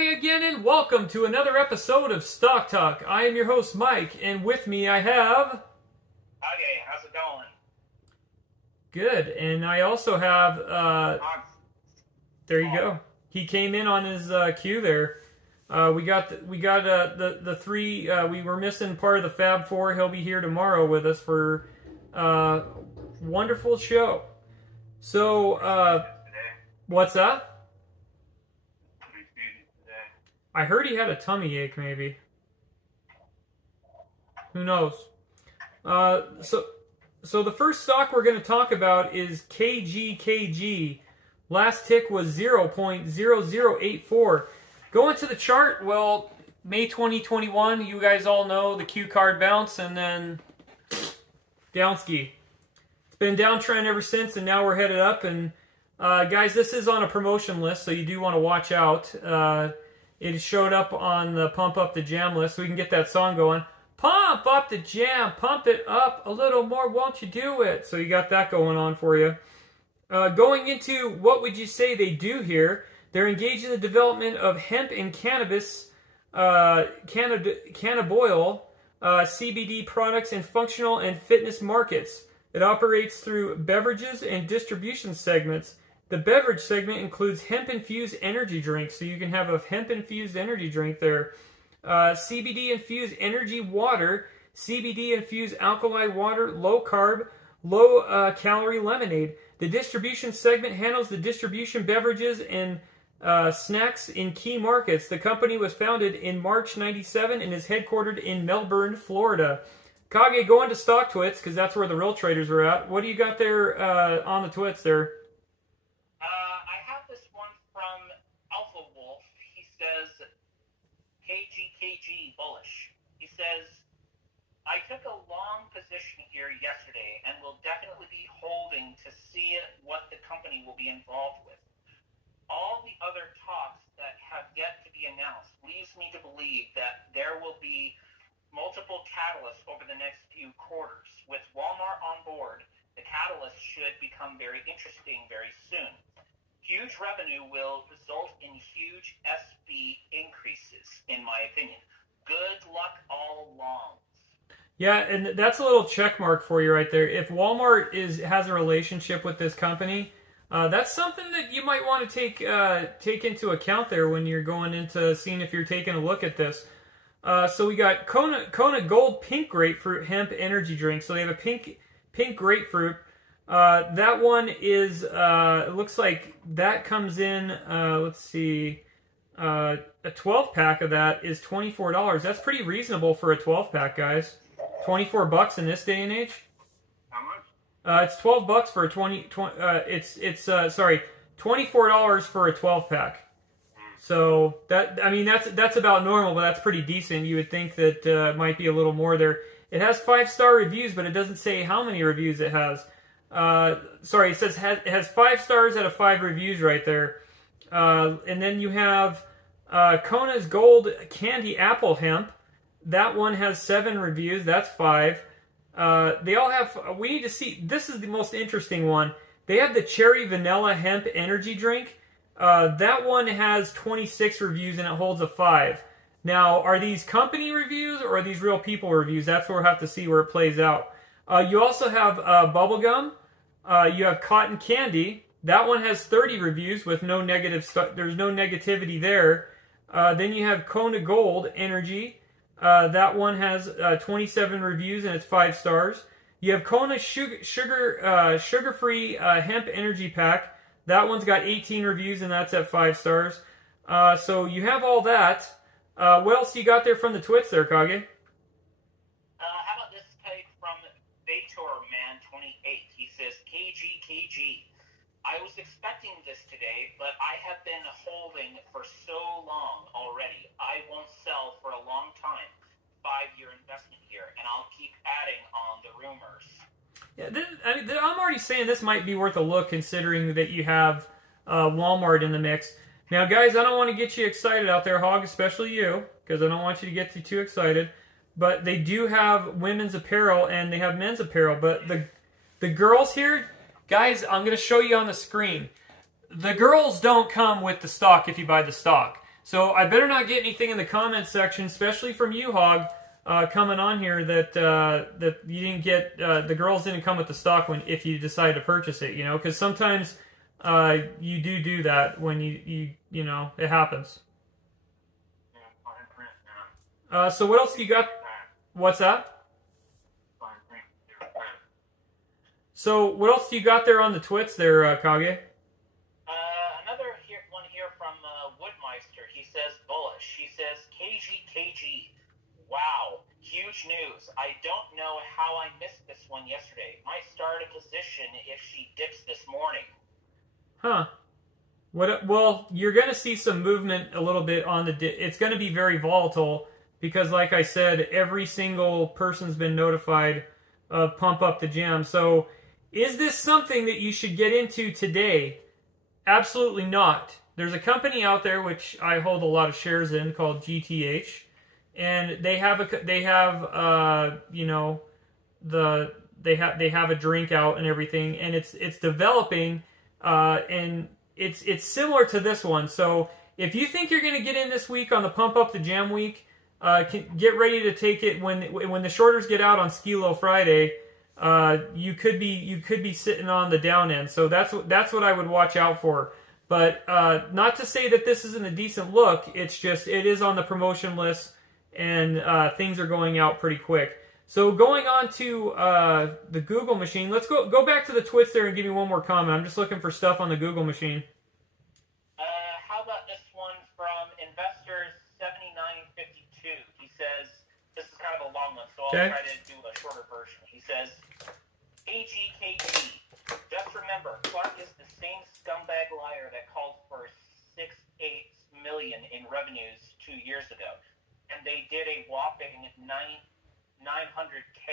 everybody again, and welcome to another episode of Stock Talk. I am your host, Mike, and with me I have... Okay, how's it going? Good, and I also have... there you go. He came in on his cue there. We got the three... we were missing part of the Fab Four. He'll be here tomorrow with us for a wonderful show. So, what's that? I heard he had a tummy ache, maybe. Who knows? So the first stock we're going to talk about is Kgkg. Last tick was 0.0084. Going to the chart, well, May 2021, you guys all know the Q card bounce, and then downski. It's been downtrend ever since, and now we're headed up. And guys, this is on a promotion list, so you do want to watch out. It showed up on the Pump Up the Jam list, so we can get that song going. Pump up the jam, pump it up a little more, won't you do it? So you got that going on for you. Going into what would you say they do here, they're engaged in the development of hemp and cannabis, cannaboil, CBD products in functional and fitness markets. It operates through beverages and distribution segments. The beverage segment includes hemp-infused energy drinks, so you can have a hemp-infused energy drink there. CBD-infused energy water, CBD-infused alkali water, low-carb, low-calorie lemonade. The distribution segment handles the distribution beverages and snacks in key markets. The company was founded in March '97 and is headquartered in Melbourne, Florida. Kage, go into stock twits, because that's where the real traders are at. What do you got there on the twits there? Kgkg bullish. He says, I took a long position here yesterday and will definitely be holding to see what the company will be involved with. All the other talks that have yet to be announced leads me to believe that there will be multiple catalysts over the next few quarters. With Walmart on board, the catalyst should become very interesting very soon. Huge revenue will result in huge SB increases, in my opinion. Good luck all along. Yeah, and that's a little check mark for you right there. If Walmart has a relationship with this company, that's something that you might want to take into account there when you're going into seeing if you're taking a look at this. So we got Kona Gold Pink Grapefruit Hemp Energy Drink. So they have a pink grapefruit. That one is, it looks like that comes in, let's see, a 12-pack of that is $24. That's pretty reasonable for a 12-pack, guys. 24 bucks in this day and age. How much? It's 12 bucks for a sorry, $24 for a 12-pack. So that's about normal, but that's pretty decent. You would think that it might be a little more there. It has 5-star reviews, but it doesn't say how many reviews it has. Sorry, it says it has 5 stars out of 5 reviews right there. And then you have Kona's Gold Candy Apple Hemp. That one has 7 reviews. That's 5. They all have... We need to see... This is the most interesting one. They have the Cherry Vanilla Hemp Energy Drink. That one has 26 reviews and it holds a 5. Now, are these company reviews or are these real people reviews? That's where we'll have to see where it plays out. You also have Bubblegum. You have Cotton Candy. That one has 30 reviews with no negative stuff. There's no negativity there. Then you have Kona Gold Energy. That one has 27 reviews and it's 5 stars. You have Kona Sugar-Free Hemp Energy Pack. That one's got 18 reviews and that's at 5 stars. So you have all that. What else you got there from the twits there, Kage? Kgkg. I was expecting this today, but I have been holding for so long already. I won't sell for a long time. 5-year investment here, and I'll keep adding on the rumors. Yeah, I'm already saying this might be worth a look, considering that you have Walmart in the mix. Now, guys, I don't want to get you excited out there, Hog, especially you, because I don't want you to get too excited. But they do have women's apparel and they have men's apparel. But the girls here, guys, I'm going to show you on the screen. The girls don't come with the stock if you buy the stock. So I better not get anything in the comments section, especially from you, Hog, coming on here that that you didn't get, the girls didn't come with the stock if you decide to purchase it, you know, because sometimes you do that when you know, it happens. So what else do you got? What's that? So what else do you got there on the twits there, Kage? Another one here from Woodmeister. He says bullish. He says Kgkg. Wow, huge news. I don't know how I missed this one yesterday. Might start a position if she dips this morning. Huh. Well, you're going to see some movement a little bit on the it's going to be very volatile because, like I said, every single person's been notified of Pump Up the Gem. So is this something that you should get into today? Absolutely not. There's a company out there which I hold a lot of shares in called GTH, and they have you know, they have a drink out and everything, and it's developing, and it's similar to this one. So if you think you're going to get in this week on the Pump Up the Gem week, get ready to take it when the shorters get out on Ski Low Friday. You could be sitting on the down end, so that's what I would watch out for. But not to say that this isn't a decent look. It's just it is on the promotion list, and things are going out pretty quick. So going on to the Google machine, let's go back to the twits there and give me one more comment. I'm just looking for stuff on the Google machine. How about this one from Investors 7952? He says, this is kind of a long one, so I'll try to do a shorter version. He says, Kgkg. Just remember, Clark is the same scumbag liar that called for 6.8 million in revenues 2 years ago, and they did a whopping 900K.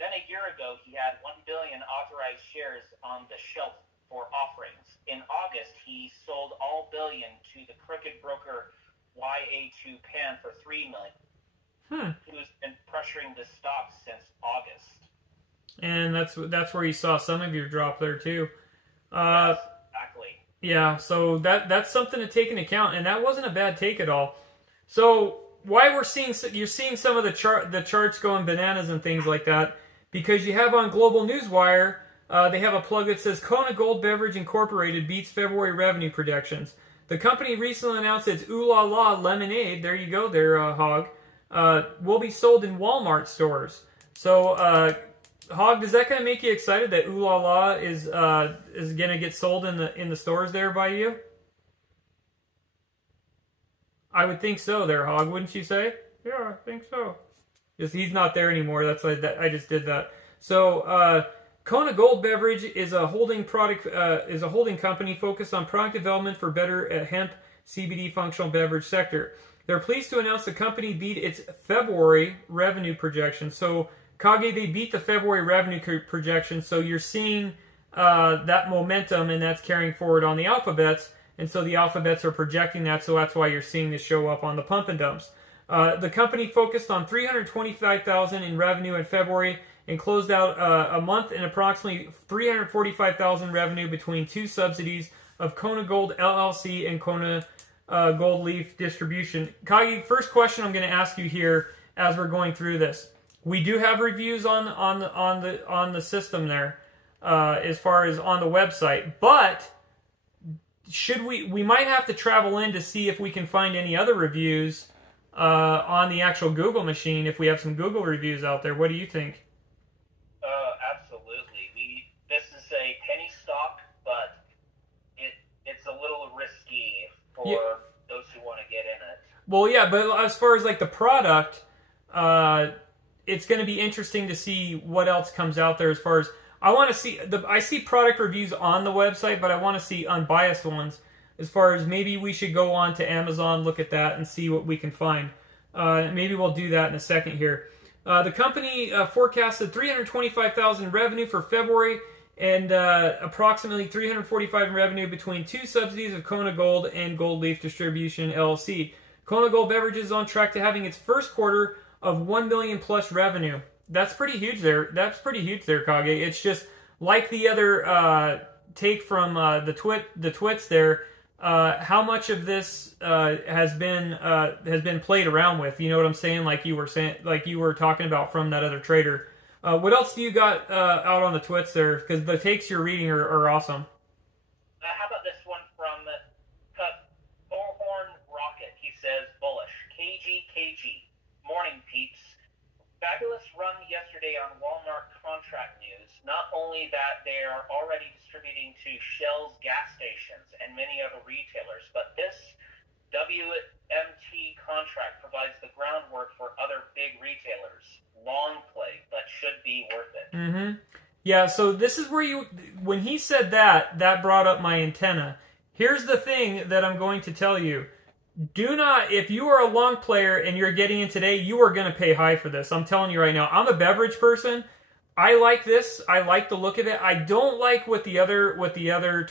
Then a year ago, he had 1 billion authorized shares on the shelf for offerings. In August, he sold all billion to the crooked broker YA2 Pan for 3 million. Who's been pressuring the stock since August. And that's where you saw some of your drop there too. Yes, exactly. Yeah, so that's something to take into account, and that wasn't a bad take at all. So why you're seeing some of the charts going bananas and things like that, because you have on Global Newswire, they have a plug that says Kona Beverage Incorporated beats February revenue projections. The company recently announced its Ooh La La lemonade, there you go there, Hog, will be sold in Walmart stores. So Hog, does that kind of make you excited that Ooh La La is going to get sold in the stores there by you? I would think so there, Hog, wouldn't you say? Yeah, I think so. Because he's not there anymore. That's why I just did that. So Kona Beverage is a holding company focused on product development for better hemp CBD functional beverage sector. They're pleased to announce the company beat its February revenue projection. So Kage, they beat the February revenue projection, so you're seeing that momentum, and that's carrying forward on the alphabets, and so the alphabets are projecting that, so that's why you're seeing this show up on the pump and dumps. The company focused on $325,000 in revenue in February and closed out a month in approximately $345,000 revenue between two subsidies of Kona Gold LLC and Kona Gold Leaf Distribution. Kage, first question I'm going to ask you here as we're going through this. We do have reviews on the system there, as far as on the website. But should we might have to travel in to see if we can find any other reviews on the actual Google machine if we have some Google reviews out there. What do you think? Absolutely. This is a penny stock, but it's a little risky for those who want to get in it. Well, yeah, but as far as like the product, it's going to be interesting to see what else comes out there. As far as I want to see, I see product reviews on the website, but I want to see unbiased ones. As far as maybe we should go on to Amazon, look at that, and see what we can find. Maybe we'll do that in a second here. The company forecasted $325,000 revenue for February and approximately $345,000 in revenue between two subsidies of Kona Gold and Gold Leaf Distribution LLC. Kona Gold Beverage is on track to having its first quarter of $1 million plus revenue. That's pretty huge there. That's pretty huge there, Kage. It's just like the other take from the twits there. how much of this has been played around with. You know what I'm saying? Like you were talking about from that other trader. What else do you got out on the twits there? Because the takes you're reading are awesome. How about this one from Bullhorn Rocket? He says, bullish. Kgkg. Morning, peeps. Fabulous run yesterday on Walmart contract news. Not only that they are already distributing to Shell's gas stations and many other retailers, but this WMT contract provides the groundwork for other big retailers. Long play, but should be worth it. Mm-hmm. Yeah, so this is where when he said that brought up my antenna. Here's the thing that I'm going to tell you. Do not, if you are a long player and you're getting in today, you are going to pay high for this. I'm telling you right now. I'm a beverage person. I like this. I like the look of it. I don't like what the other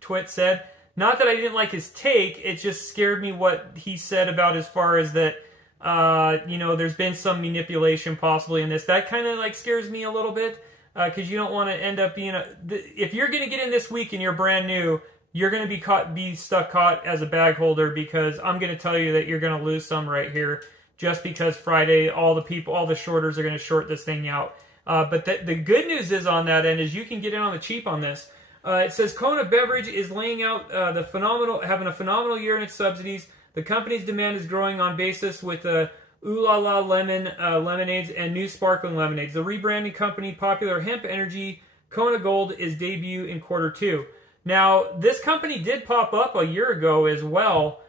twit said. Not that I didn't like his take. It just scared me what he said about as far as that, there's been some manipulation possibly in this. That kind of like scares me a little bit because you don't want to end up being if you're going to get in this week and you're brand new, you're going to be stuck as a bag holder, because I'm going to tell you that you're going to lose some right here just because Friday all the shorters are going to short this thing out. But the good news is on that end is you can get in on the cheap on this. It says Kona Beverage is laying out having a phenomenal year in its subsidies. The company's demand is growing on basis with Ooh La La Lemon lemonades and new sparkling lemonades. The rebranding company Popular Hemp Energy Kona Gold is debut in Q2. Now, this company did pop up a year ago as well,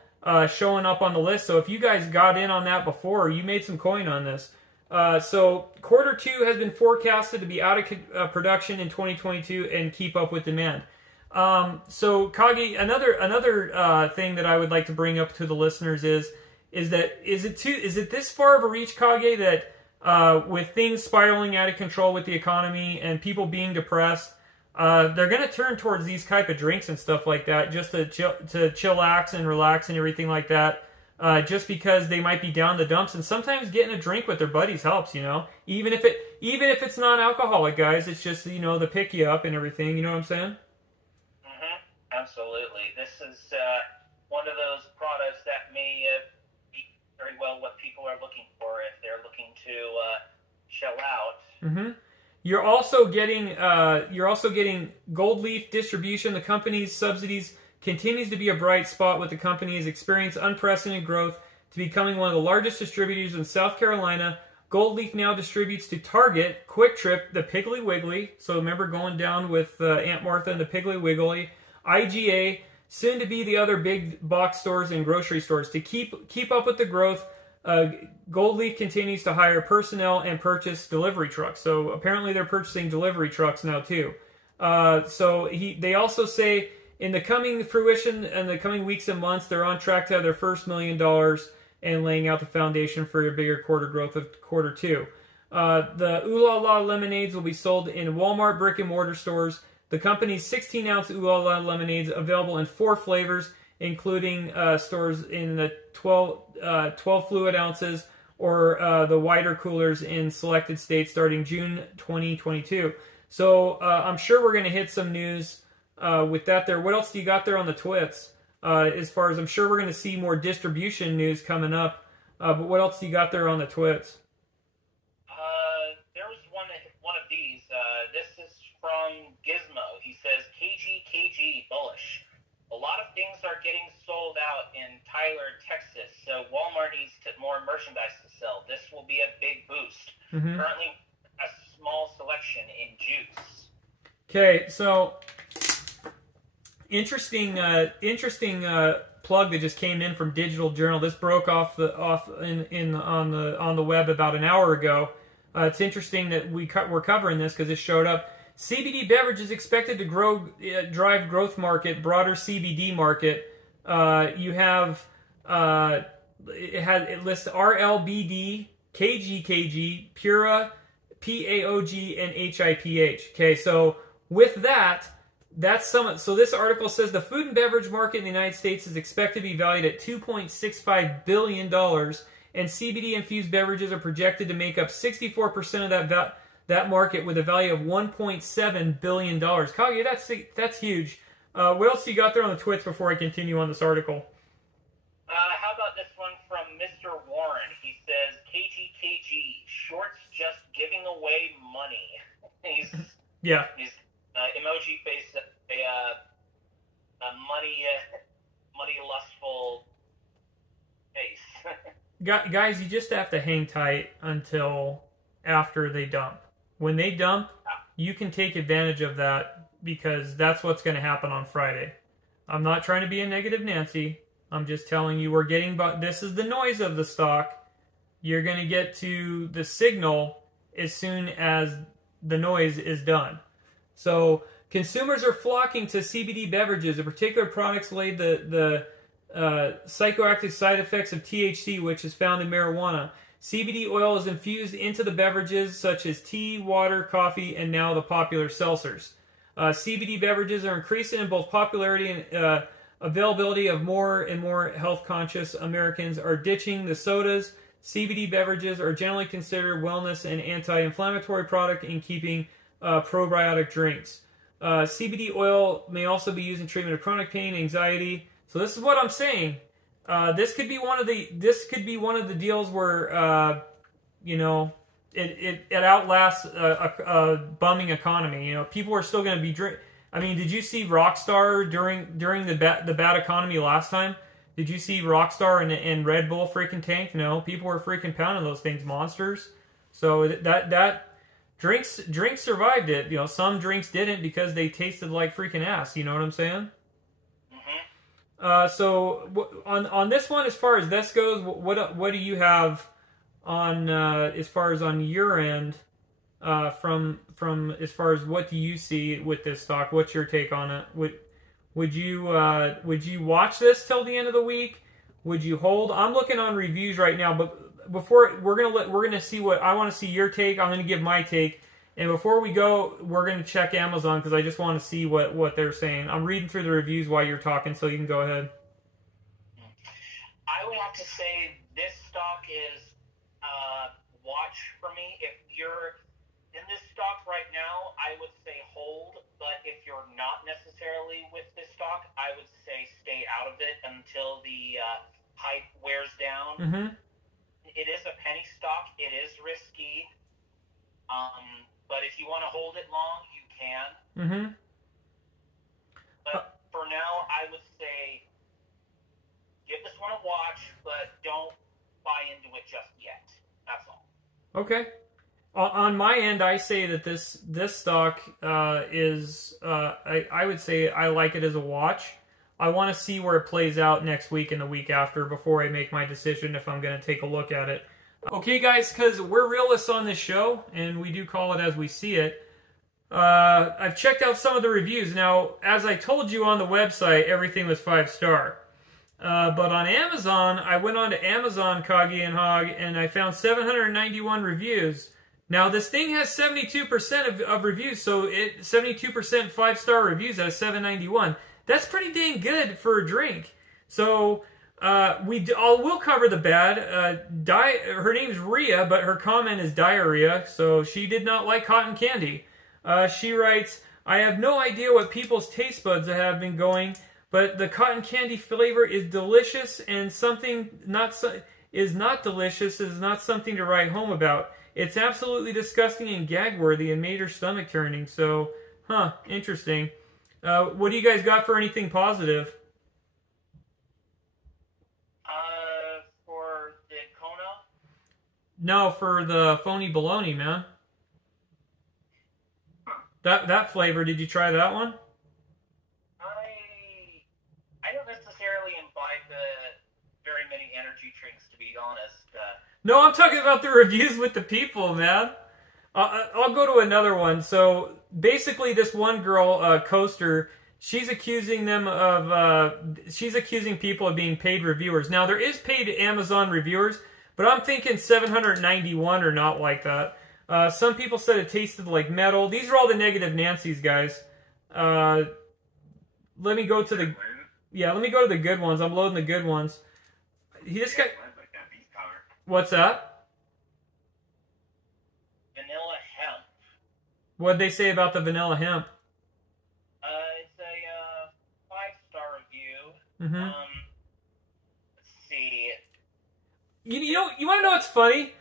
showing up on the list. So if you guys got in on that before, you made some coin on this. So Q2 has been forecasted to be out of production in 2022 and keep up with demand. So Kage, another thing that I would like to bring up to the listeners is it this far of a reach, Kage, that with things spiraling out of control with the economy and people being depressed, they're going to turn towards these type of drinks and stuff like that just to chillax and relax and everything like that. Just because they might be down the dumps, and sometimes getting a drink with their buddies helps, even if it's non-alcoholic, guys. It's just to pick you up and everything. You know what I'm saying? Mm-hmm. Absolutely. This is one of those products that may be very well what people are looking for if they're looking to chill out. Mm-hmm. You're also getting Gold Leaf distribution. The company's subsidies continues to be a bright spot, with the company has experienced unprecedented growth to becoming one of the largest distributors in South Carolina. Gold Leaf now distributes to Target, Quick Trip, the Piggly Wiggly. So remember going down with Aunt Martha and the Piggly Wiggly, IGA, soon to be the other big box stores and grocery stores. To keep up with the growth, Gold Leaf continues to hire personnel and purchase delivery trucks. So apparently they're purchasing delivery trucks now too. They also say in the coming fruition and the coming weeks and months, they're on track to have their first $1 million and laying out the foundation for a bigger quarter growth of Q2. The Ooh La La lemonades will be sold in Walmart brick and mortar stores. The company's 16-ounce Ooh La La lemonades available in 4 flavors, including stores in the 12 fluid ounces or the wider coolers in selected states starting June 2022. So I'm sure we're going to hit some news with that there. What else do you got there on the twits? As far as I'm sure we're going to see more distribution news coming up. But what else do you got there on the twits? There's one of these. This is from Gizmo. He says, Kgkg bullish. A lot of things are getting sold out in Tyler, Texas, so Walmart needs more merchandise to sell. This will be a big boost. Mm-hmm. Currently, a small selection in juice. Okay, so interesting plug that just came in from Digital Journal. This broke on the web about an hour ago. It's interesting that we're covering this because it showed up. CBD beverage is expected to drive growth market, broader CBD market. You have it lists RLBD, Kgkg, Pura, PAOG, and HIPH. Okay, so with that's some. So this article says the food and beverage market in the United States is expected to be valued at $2.65 billion, and CBD-infused beverages are projected to make up 64% of that market with a value of $1.7 billion. Kage, that's huge. What else you got there on the twits before I continue on this article? How about this one from Mr. Warren? He says, Kgkg, shorts just giving away money. He's emoji face, a money lustful face. Guys, you just have to hang tight until after they dump. When they dump, you can take advantage of that because that's what's going to happen on Friday. I'm not trying to be a negative Nancy. I'm just telling you we're getting, but this is the noise of the stock. You're going to get to the signal as soon as the noise is done. So consumers are flocking to CBD beverages. In particular, products laid the psychoactive side effects of THC, which is found in marijuana. CBD oil is infused into the beverages such as tea, water, coffee, and now the popular seltzers. CBD beverages are increasing in both popularity and availability of more and more health-conscious Americans are ditching the sodas. CBD beverages are generally considered wellness and anti-inflammatory product in keeping probiotic drinks. CBD oil may also be used in treatment of chronic pain, anxiety. So this is what I'm saying. This could be one of the deals where it outlasts a bumming economy. You know, people are still going to be drink. I mean, did you see Rockstar during the bad economy last time? Did you see Rockstar and Red Bull freaking tank? No, people were freaking pounding those things, monsters. So that drinks survived it. You know, some drinks didn't because they tasted like freaking ass. You know what I'm saying? So on this one, as far as this goes, what do you have on as far as on your end from as far as what do you see with this stock? What's your take on it? Would you watch this till the end of the week? Would you hold? I'm looking on reviews right now, but before we're gonna see what I want to see your take. I'm gonna give my take. And before we go, we're going to check Amazon because I just want to see what they're saying. I'm reading through the reviews while you're talking, so you can go ahead. I would have to say this stock is watch for me. If you're in this stock right now, I would say hold. But if you're not necessarily with this stock, I would say stay out of it until the hype wears down. Mm-hmm. It is a penny stock. It is risky. But if you want to hold it long, you can. Mm-hmm. But for now, I would say give this one a watch, but don't buy into it just yet. That's all. Okay. On my end, I say that this stock is, I would say I like it as a watch. I want to see where it plays out next week and the week after before I make my decision if I'm going to take a look at it. Okay, guys, because we're realists on this show, and we do call it as we see it, I've checked out some of the reviews. Now, as I told you on the website, everything was 5-star. But on Amazon, I went on to Amazon, Kgkg, and I found 791 reviews. Now, this thing has 72% of reviews, so 72% 5-star reviews out of 791. That's pretty dang good for a drink. So we'll cover the bad. Her name's Rhea, but her comment is diarrhea, so she did not like cotton candy. She writes, I have no idea what people's taste buds have been going, but the cotton candy flavor is delicious, and something is not delicious is not something to write home about. It's absolutely disgusting and gag-worthy and made her stomach turning. So, interesting. What do you guys got for anything positive? For the Kona? No, for the phony bologna, man. That flavor, did you try that one? I don't necessarily imbibe very many energy drinks, to be honest. No, I'm talking about the reviews with the people, man. I'll go to another one. So basically, this one girl, Coaster, she's accusing people of being paid reviewers. Now there is paid Amazon reviewers, but I'm thinking 791 are not like that. Some people said it tasted like metal. These are all the negative Nancy's, guys. Let me go to the good ones. I'm loading the good ones. What's that? Vanilla hemp. What'd they say about the vanilla hemp? It's a Mm-hmm. Let's see. You want to know what's funny?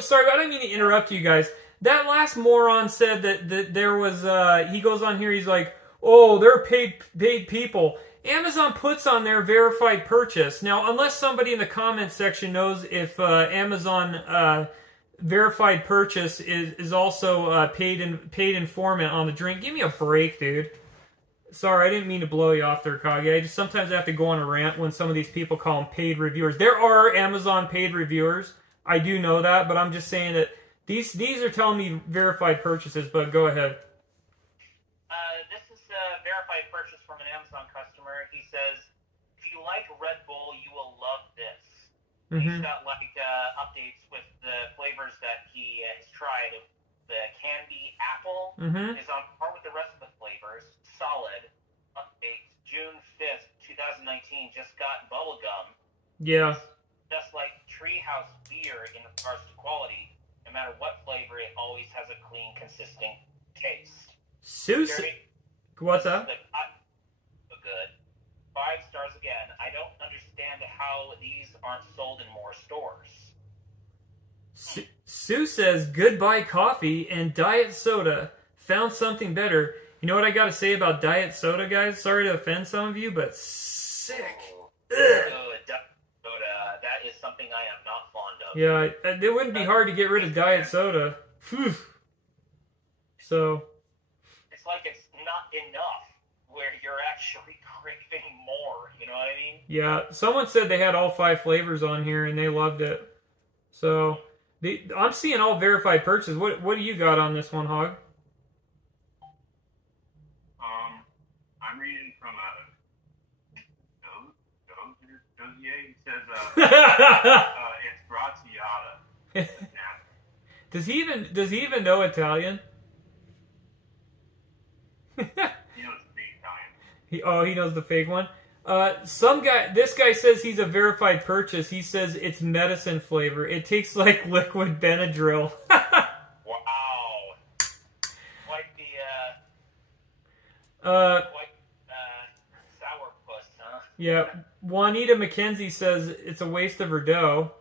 Sorry, I don't mean to interrupt you guys. That last moron said that there was. He goes on here. He's like, "Oh, they're paid people." Amazon puts on their verified purchase. Now, unless somebody in the comments section knows if Amazon verified purchase is also paid informant on the drink, give me a break, dude. Sorry, I didn't mean to blow you off there, Kage. I just sometimes have to go on a rant when some of these people call them paid reviewers. There are Amazon paid reviewers. I do know that, but I'm just saying that these are telling me verified purchases, but go ahead. This is a verified purchase from an Amazon customer. He says, if you like Red Bull, you will love this. Mm-hmm. He's got like updates with the flavors that he has tried. The candy apple is on par with the rest of the flavors. Solid. Updates. June 5th, 2019. Just got bubblegum. Yeah. Just like Treehouse beer in regards to quality. No matter what flavor, it always has a clean, consistent taste. What's that? Good. 5 stars again. I don't understand how these aren't sold in more stores. Sue says, goodbye coffee and diet soda. Found something better. You know what I got to say about diet soda, guys? Sorry to offend some of you, but sick. Diet soda. That is something I am not fond of. Yeah, it wouldn't be hard to get rid of diet soda. Whew. So. It's like it's not enough where you're actually craving more. You know what I mean? Yeah, someone said they had all 5 flavors on here and they loved it. So. I'm seeing all verified purchases. What do you got on this one, Hog? I'm reading from Dozier. He says it's graziata. Does he even know Italian? He knows the Italian. He knows the fake one. This guy says he's a verified purchase. He says it's medicine flavor. It tastes like liquid Benadryl. Wow. Like sourpuss, huh? Yeah. Juanita McKenzie says it's a waste of her dough.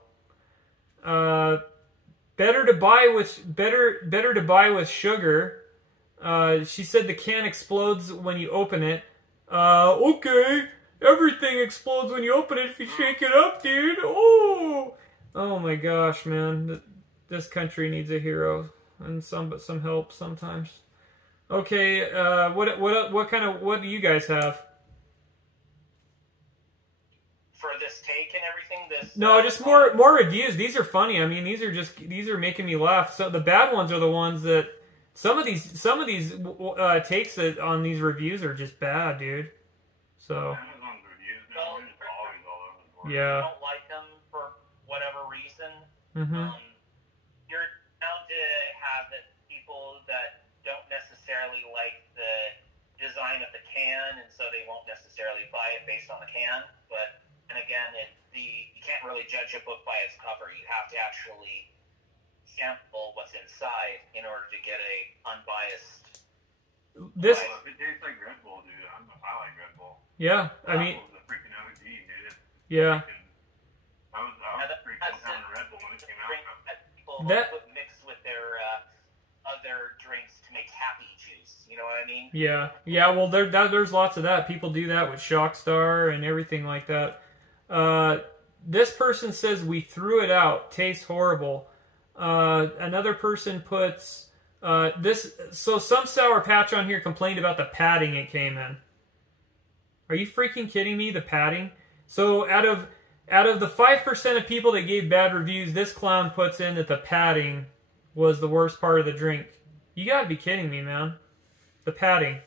Better to buy with sugar. She said the can explodes when you open it. Okay. Everything explodes when you open it if you shake it up, dude. Oh my gosh, man. This country needs a hero and some help sometimes. Okay, what do you guys have? For this take and everything, No, just more reviews. These are funny. I mean, these are making me laugh. So the bad ones are the ones that some of these takes that on these reviews are just bad, dude. So. Yeah. Don't like them for whatever reason. Mm-hmm. You're bound to have people that don't necessarily like the design of the can, and so they won't necessarily buy it based on the can. But, and again, you can't really judge a book by its cover. You have to actually sample what's inside in order to get a unbiased. It tastes like Red Bull, dude. I like Red Bull. Yeah, I mean. The freaking OG, dude. Yeah. I was freaking having a Red Bull when it came out. People mixed with their other drinks to make happy juice. You know what I mean? Yeah. Well, there's lots of that. People do that with Shockstar and everything like that. This person says we threw it out. Tastes horrible. Another person puts this. So some Sour Patch on here complained about the padding it came in. Are you freaking kidding me? The padding. So out of the 5% of people that gave bad reviews, this clown puts in that the padding was the worst part of the drink. You gotta be kidding me, man. The padding.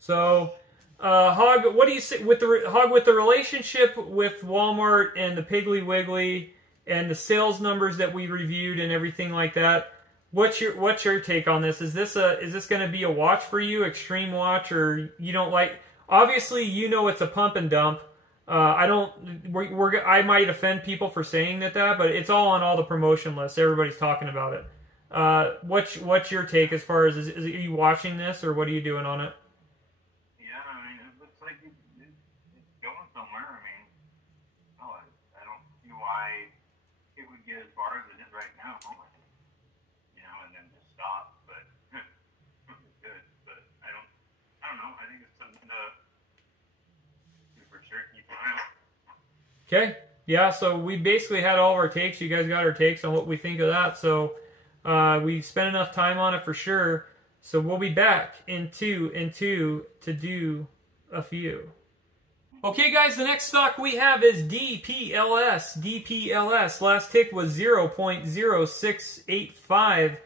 So, Hog, what do you say with the relationship with Walmart and the Piggly Wiggly and the sales numbers that we reviewed and everything like that? What's your take on this? Is this going to be a watch for you, extreme watch, or you don't like? Obviously, you know it's a pump and dump. I might offend people for saying that, but it's all on all the promotion lists. Everybody's talking about it. What's your take as far as are you watching this or what are you doing on it? Yeah, I mean, it looks like it's Okay. Yeah, so we basically had all of our takes. You guys got our takes on what we think of that. So we spent enough time on it for sure. So we'll be back in two to do a few. Okay, guys, the next stock we have is DPLS. DPLS, last tick was 0.0685.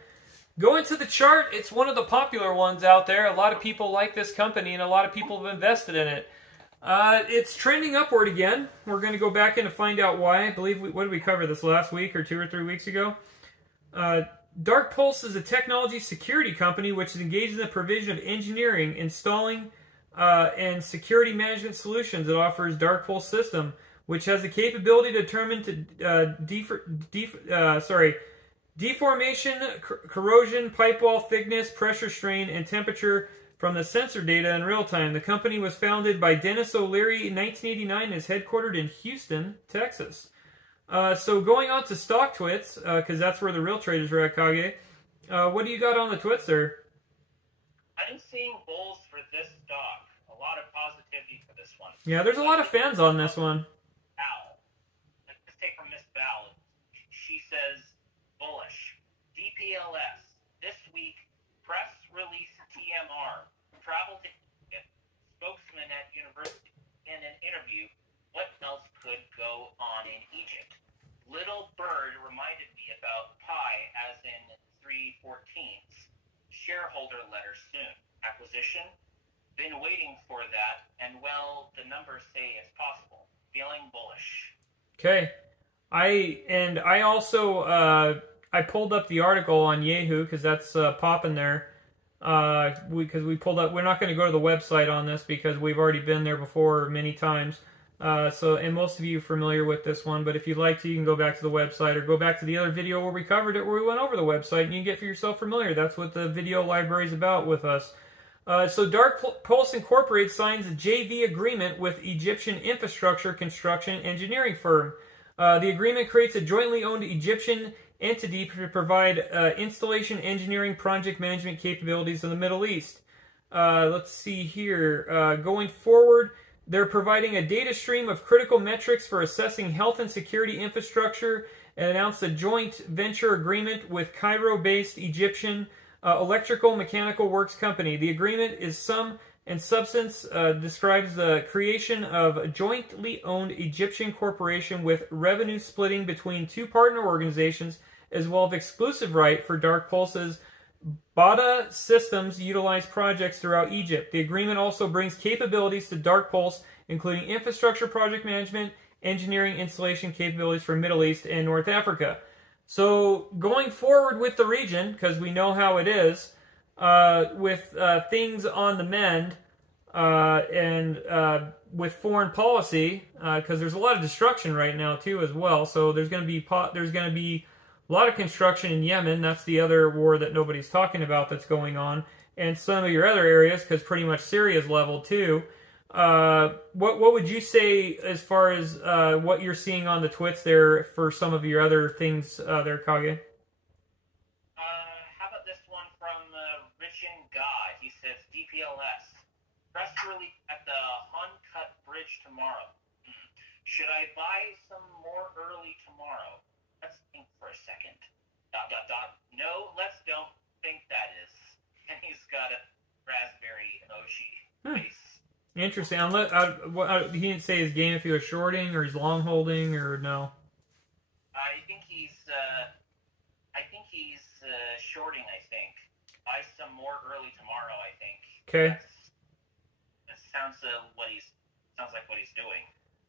Going to the chart, it's one of the popular ones out there. A lot of people like this company, and a lot of people have invested in it. It's trending upward again. We're going to go back in to find out why. I believe, what did we cover this last week or 2 or 3 weeks ago? Dark Pulse is a technology security company which is engaged in the provision of engineering, installing, and security management solutions. It offers Dark Pulse system, which has the capability to determine deformation, corrosion, pipe wall thickness, pressure strain, and temperature from the sensor data in real time. The company was founded by Dennis O'Leary in 1989 and is headquartered in Houston, Texas. So going on to stock twits, because that's where the real traders are at, Kage. What do you got on the twits there? I'm seeing bulls for this stock. A lot of positivity for this one. Yeah, there's a lot of fans on this one. Val. Let's take from Miss Val. She says, bullish. DPLS. This week, press release TMR. Travel ticket. Spokesman at university. In an interview, what else could go on in Egypt? Little bird reminded me about pi as in 3/14. Shareholder letter soon. Acquisition? Been waiting for that, and well, the numbers say it's possible. Feeling bullish. Okay. I also I pulled up the article on Yahoo because that's popping there. Because we pulled up, we're not going to go to the website on this because we've already been there before many times. And most of you are familiar with this one, but if you'd like to, you can go back to the website or go back to the other video where we covered it, where we went over the website, and you can get for yourself familiar. That's what the video library is about with us. So Dark Pulse Incorporated signs a JV agreement with Egyptian infrastructure construction engineering firm. The agreement creates a jointly owned Egyptian entity to provide installation engineering project management capabilities in the Middle East. Let's see here. Going forward, they're providing a data stream of critical metrics for assessing health and security infrastructure and announced a joint venture agreement with Cairo-based Egyptian electrical mechanical works company. The agreement is sum and substance describes the creation of a jointly owned Egyptian corporation with revenue splitting between 2 partner organizations, as well as exclusive right for Dark Pulse's Bada systems utilize projects throughout Egypt. The agreement also brings capabilities to Dark Pulse, including infrastructure project management, engineering installation capabilities for Middle East and North Africa. So going forward with the region, because we know how it is, with things on the mend and with foreign policy, because there's a lot of destruction right now too as well. So there's going to be a lot of construction in Yemen. That's the other war that nobody's talking about that's going on. And some of your other areas, because pretty much Syria's leveled too. What would you say as far as what you're seeing on the twits there for some of your other things there, Kage? How about this one from Rich and Guy? He says, DPLS. Press release at the Huncut Bridge tomorrow. Should I buy some more early tomorrow? Let's think for a second. ... No, let's don't think that is. And he's got a raspberry emoji face. Interesting. He didn't say his game if he was shorting or he's long holding or no. I think he's shorting. I think buy some more early tomorrow. I think. Okay. That sounds like what he's doing.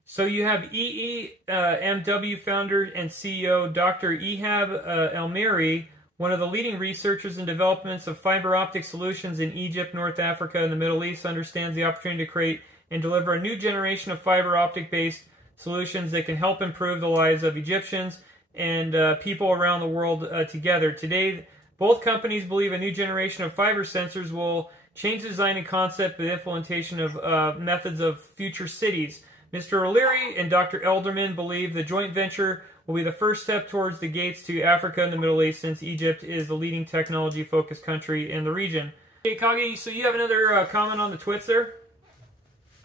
So you have EEMW founder and CEO Dr. Ehab Elmiri, one of the leading researchers in developments of fiber optic solutions in Egypt, North Africa, and the Middle East, understands the opportunity to create and deliver a new generation of fiber optic-based solutions that can help improve the lives of Egyptians and people around the world together. Today, both companies believe a new generation of fiber sensors will change the design and concept with the implementation of methods of future cities. Mr. O'Leary and Dr. Elderman believe the joint venture will be the first step towards the gates to Africa and the Middle East, since Egypt is the leading technology-focused country in the region. Okay, Kage, so you have another comment on the twits there?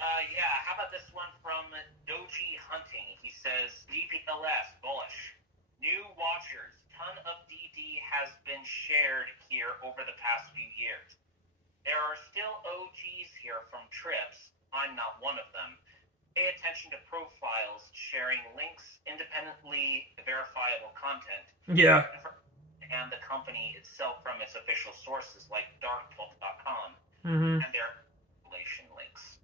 Yeah, how about this one from Doji Hunting? He says, DPLS, bullish. New watchers. Ton of DD has been shared here over the past few years. There are still OGs here from trips. I'm not one of them. Pay attention to profiles, sharing links, independently verifiable content. Yeah. And the company itself from its official sources like darkpulse.com Mm-hmm. and their relation links.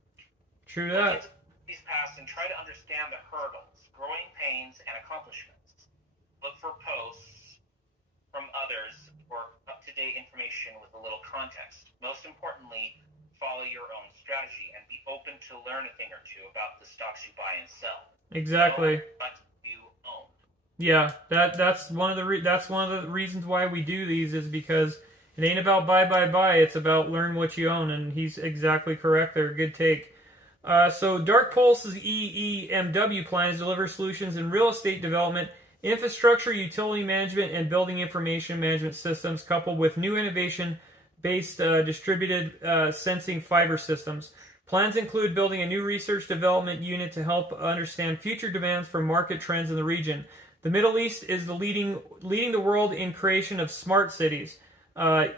True Look that. into these paths and try to understand the hurdles, growing pains, and accomplishments. Look for posts from others or up-to-date information with a little context. Most importantly, follow your own strategy and be open to learn a thing or two about the stocks you buy and sell. Exactly. But you own. Yeah, that's one of the reasons why we do these is because it ain't about buy. It's about learn what you own, and he's exactly correct there. Good take. So Dark Pulse's EEMW plan is to deliver solutions in real estate development, infrastructure, utility management, and building information management systems, coupled with new innovation-based distributed sensing fiber systems. Plans include building a new research development unit to help understand future demands for market trends in the region. The Middle East is leading the world in creation of smart cities.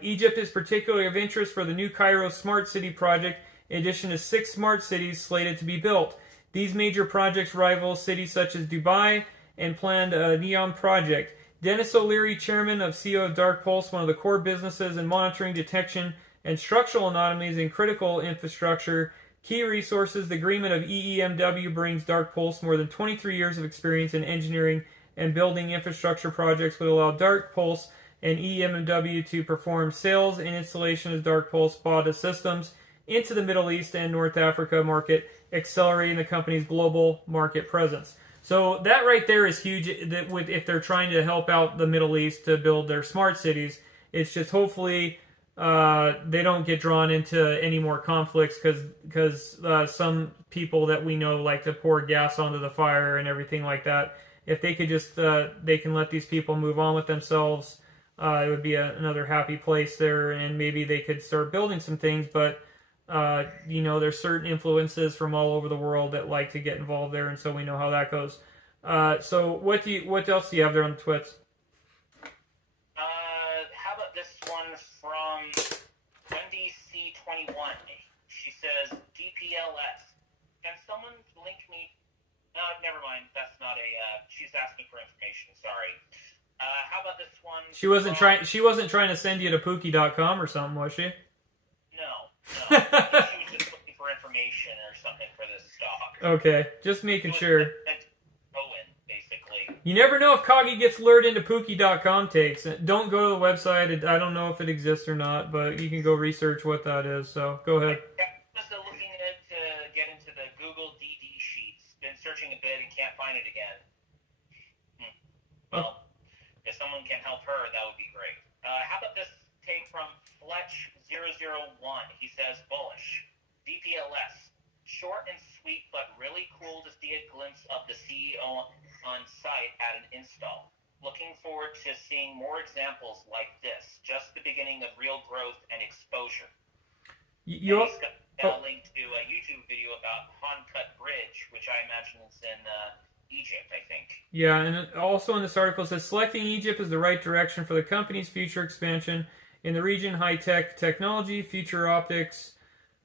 Egypt is particularly of interest for the new Cairo Smart City project, in addition to 6 smart cities slated to be built. These major projects rival cities such as Dubai and planned NEOM project. Dennis O'Leary, chairman of CEO of Dark Pulse, one of the core businesses in monitoring, detection, and structural anomalies in critical infrastructure. Key resources, the agreement of EEMW brings Dark Pulse more than 23 years of experience in engineering and building infrastructure projects, would allow Dark Pulse and EEMW to perform sales and installation of Dark Pulse SPADA systems into the Middle East and North Africa market, accelerating the company's global market presence. So that right there is huge. If they're trying to help out the Middle East to build their smart cities, it's just hopefully they don't get drawn into any more conflicts because some people that we know like to pour gas onto the fire and everything like that. If they could just they can let these people move on with themselves, it would be another happy place there, and maybe they could start building some things. But there's certain influences from all over the world that like to get involved there, and so we know how that goes. So what else do you have there on the twits? How about this one from Wendy C21? She says, DPLS. Can someone link me? No, never mind. That's not a. She's asking for information. Sorry. How about this one? She wasn't trying to send you to Pookie.com or something, was she? No. She was just looking for information or something for this stock. Okay, just making sure. Owen, basically. You never know if Kgkg gets lured into Pookie.com takes. Don't go to the website. I don't know if it exists or not, but you can go research what that is. So go ahead. Just looking at it to get into the Google DD sheets. Been searching a bit and can't find it again. Well, if someone can help her, that would be great. How about this take from Fletch001? He says, bullish. DPLS. Short and sweet, but really cool to see a glimpse of the CEO on site at an install. Looking forward to seeing more examples like this. Just the beginning of real growth and exposure. He's got a link to a YouTube video about Kgkg Bridge, which I imagine is in Egypt, I think. Yeah, and also in this article it says, selecting Egypt is the right direction for the company's future expansion in the region. High-tech technology, fiber optics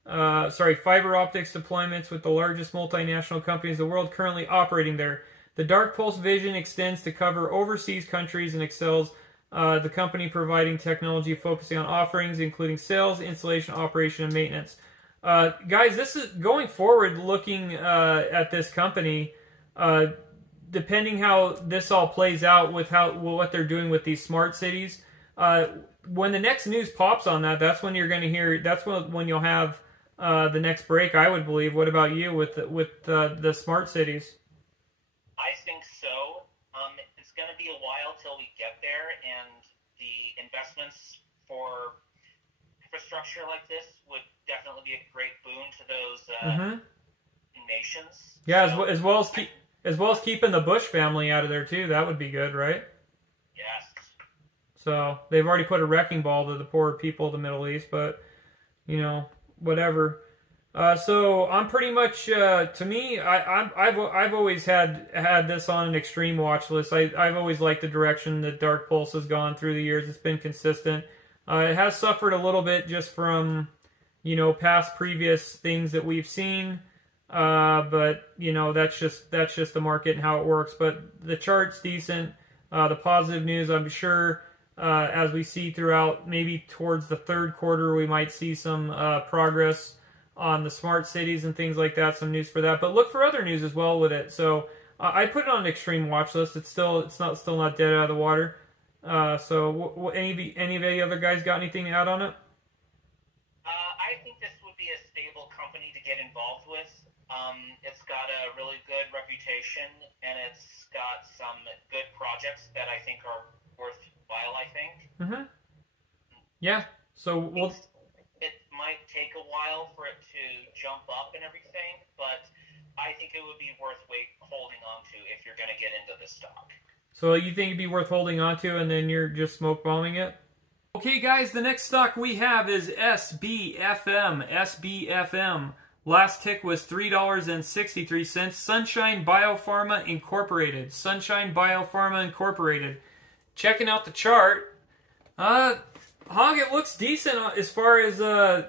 deployments with the largest multinational companies in the world currently operating there. The Dark Pulse vision extends to cover overseas countries and excels the company providing technology focusing on offerings including sales, installation, operation, and maintenance. Guys, this is going forward looking at this company, depending how this all plays out with what they're doing with these smart cities. When the next news pops on that, that's when you're going to hear, that's when you'll have the next break, I would believe. What about you with the smart cities? I think so. It's going to be a while till we get there, and the investments for infrastructure like this would definitely be a great boon to those nations. Yeah, so, as well as keeping the Bush family out of there too. That would be good, right? Yes. So they've already put a wrecking ball to the poor people of the Middle East, but whatever. So I'm pretty much, to me, I've always had this on an extreme watch list. I've always liked the direction that Dark Pulse has gone through the years. It's been consistent. It has suffered a little bit just from, past previous things that we've seen. But that's just the market and how it works. But the chart's decent. The positive news, I'm sure, as we see throughout, maybe towards the third quarter, we might see some progress on the smart cities and things like that. Some news for that. But look for other news as well with it. So I put it on an extreme watch list. It's still not dead out of the water. So any of the other guys got anything to add on it? I think this would be a stable company to get involved with. It's got a really good reputation, and it's got some good projects that I think are worthwhile, I think. Mm-hmm. Yeah. So it might take a while for it to jump up and everything, but I think it would be worth holding on to if you're going to get into the stock. So you think it'd be worth holding on to, and then you're just smoke bombing it? Okay, guys, the next stock we have is SBFM. SBFM. Last tick was $3.63. Sunshine Biopharma Incorporated. Sunshine Biopharma Incorporated. Checking out the chart. Hog, it looks decent as far as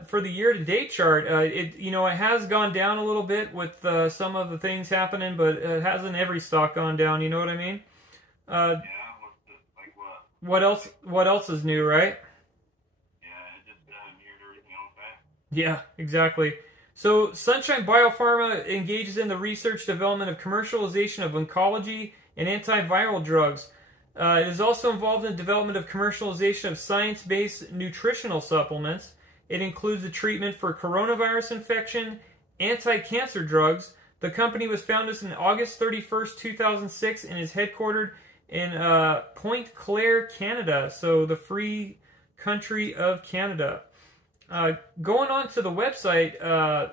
for the year-to-date chart. It has gone down a little bit with some of the things happening, but it hasn't every stock gone down. You know what I mean? Yeah. Like what? What else is new, right? Yeah, it just mirrored everything else back. Yeah, exactly. So Sunshine Biopharma engages in the research, development, of commercialization of oncology and antiviral drugs. It is also involved in the development of commercialization of science-based nutritional supplements. It includes the treatment for coronavirus infection, anti-cancer drugs. The company was founded on August 31st, 2006, and is headquartered in Pointe Claire, Canada, so the free country of Canada. Going on to the website,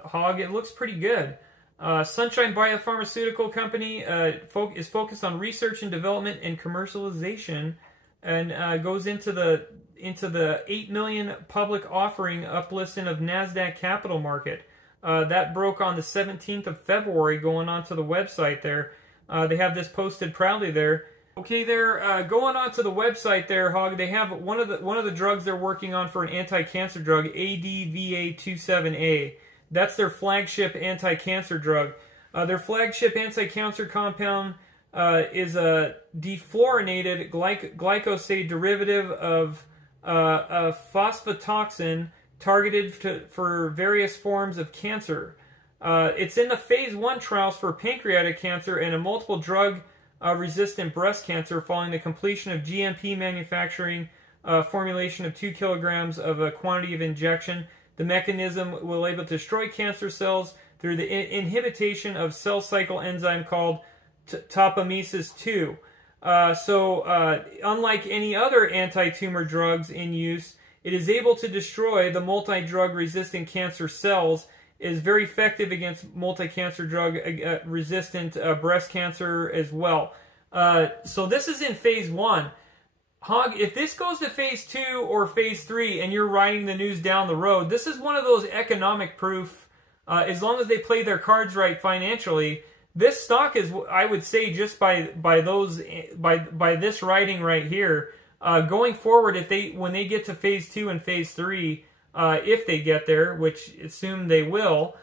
Hog, it looks pretty good. Sunshine Biopharmaceutical Company is focused on research and development and commercialization, and goes into the 8 million public offering uplisting of NASDAQ Capital Market. That broke on the 17th of February. Going on to the website there, they have this posted proudly there. Okay, they're going on to the website there, Hog. They have one of the drugs they're working on for an anti-cancer drug, ADVA27A. That's their flagship anti-cancer drug. Their flagship anti-cancer compound is a defluorinated glycosate derivative of a phosphotoxin targeted for various forms of cancer. It's in the phase 1 trials for pancreatic cancer and a multiple drug resistant breast cancer following the completion of GMP manufacturing formulation of 2 kilograms of a quantity of injection. The mechanism will able to destroy cancer cells through the inhibition of cell cycle enzyme called topomesis 2. Unlike any other anti-tumor drugs in use, it is able to destroy the multi-drug resistant cancer cells. It is very effective against multi-cancer drug resistant breast cancer as well. So this is in phase 1. Hog, if this goes to phase 2 or phase 3 and you're riding the news down the road, this is one of those economic proof, as long as they play their cards right financially, this stock is, I would say, just by this writing right here, going forward, when they get to phase 2 and phase 3, if they get there, which assume they will,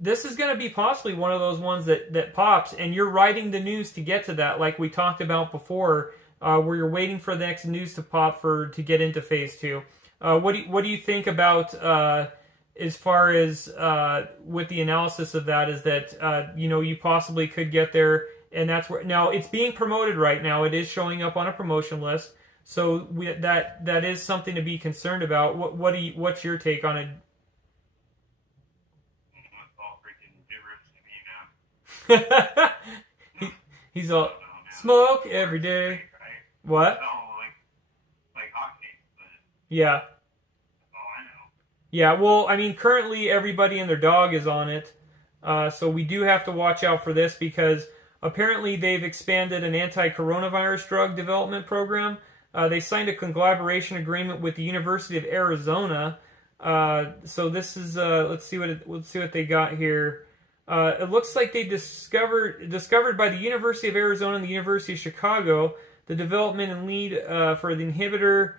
this is going to be possibly one of those ones that pops, and you're riding the news to get to that, like we talked about before, where you're waiting for the next news to pop to get into phase 2. What do you think about as far as with the analysis of that? Is that you possibly could get there, and that's where now it's being promoted right now. It is showing up on a promotion list, so that is something to be concerned about. What's your take on it? It's all freaking gibberish to me now. He's all smoke every day. What? Like hotcakes, but yeah. That's all I know. Yeah, well, I mean, currently everybody and their dog is on it, so we do have to watch out for this because apparently they've expanded an anti-coronavirus drug development program. They signed a collaboration agreement with the University of Arizona So this is let's see what they got here. It looks like they discovered by the University of Arizona and the University of Chicago. The development and lead for the inhibitor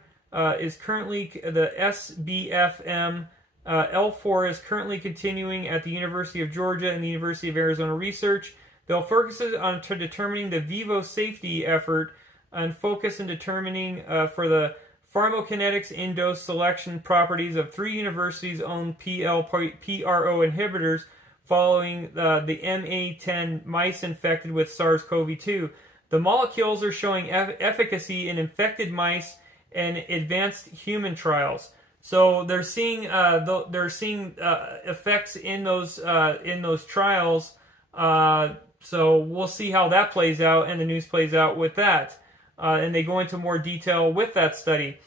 is currently the SBFM. L4 is currently continuing at the University of Georgia and the University of Arizona research. They'll focus on determining the vivo safety effort and focus in determining for the pharmacokinetics in-dose selection properties of 3 universities-owned PRO inhibitors following the MA10 mice infected with SARS-CoV-2. The molecules are showing efficacy in infected mice and advanced human trials. So they're seeing effects in those trials. So we'll see how that plays out, and the news plays out with that. And they go into more detail with that study.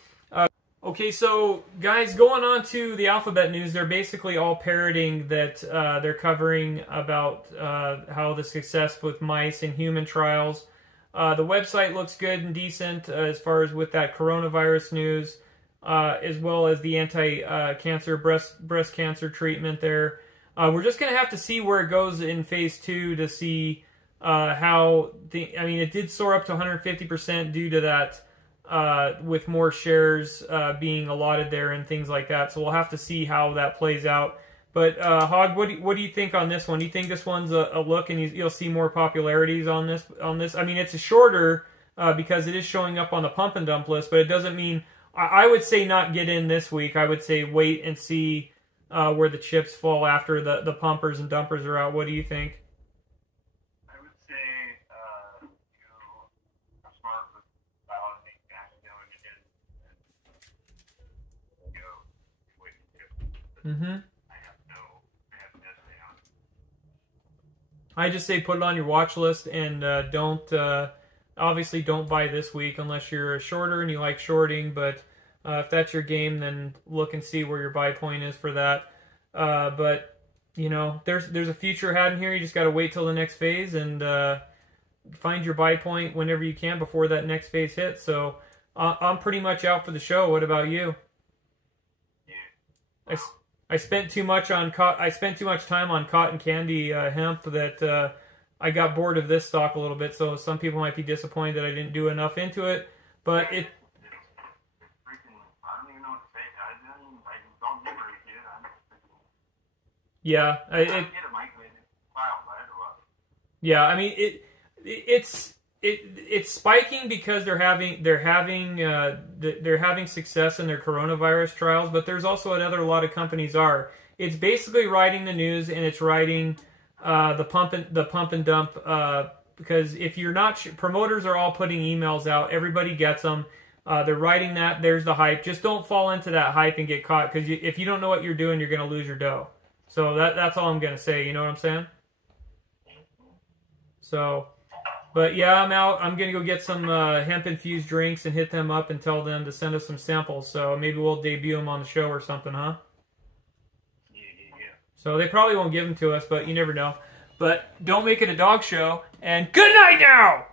Okay, so guys, going on to the alphabet news, they're basically all parroting that they're covering about how the success with mice and human trials. The website looks good and decent as far as with that coronavirus news, as well as the anti-cancer breast cancer treatment there. We're just going to have to see where it goes in phase 2 to see how it did soar up to 150% due to that with more shares being allotted there and things like that. So we'll have to see how that plays out. But Hog, what do you think on this one? Do you think this one's a look and you'll see more popularities on this? I mean, it's a shorter because it is showing up on the pump and dump list, but it doesn't mean I would say not get in this week. I would say wait and see where the chips fall after the pumpers and dumpers are out. What do you think? I would say you are smart with balancing that going in and wait and see. I just say put it on your watch list and obviously don't buy this week unless you're a shorter and you like shorting, but if that's your game, then look and see where your buy point is for that. But there's a future ahead in here. You just got to wait till the next phase and find your buy point whenever you can before that next phase hits. So I'm pretty much out for the show. What about you? I spent too much time on cotton candy hemp that I got bored of this stock a little bit. So some people might be disappointed that I didn't do enough into it, but it. Yeah, I mean it's spiking because they're having success in their coronavirus trials, but there's also another lot of companies are. It's basically riding the news and it's riding the pump and dump because if you're not promoters are all putting emails out, everybody gets them. They're writing that. There's the hype. Just don't fall into that hype and get caught because if you don't know what you're doing, you're going to lose your dough. So that's all I'm going to say. You know what I'm saying? So, but yeah, I'm out. I'm going to go get some hemp-infused drinks and hit them up and tell them to send us some samples. So maybe we'll debut them on the show or something, huh? Yeah. So they probably won't give them to us, but you never know. But don't make it a dog show. And good night now!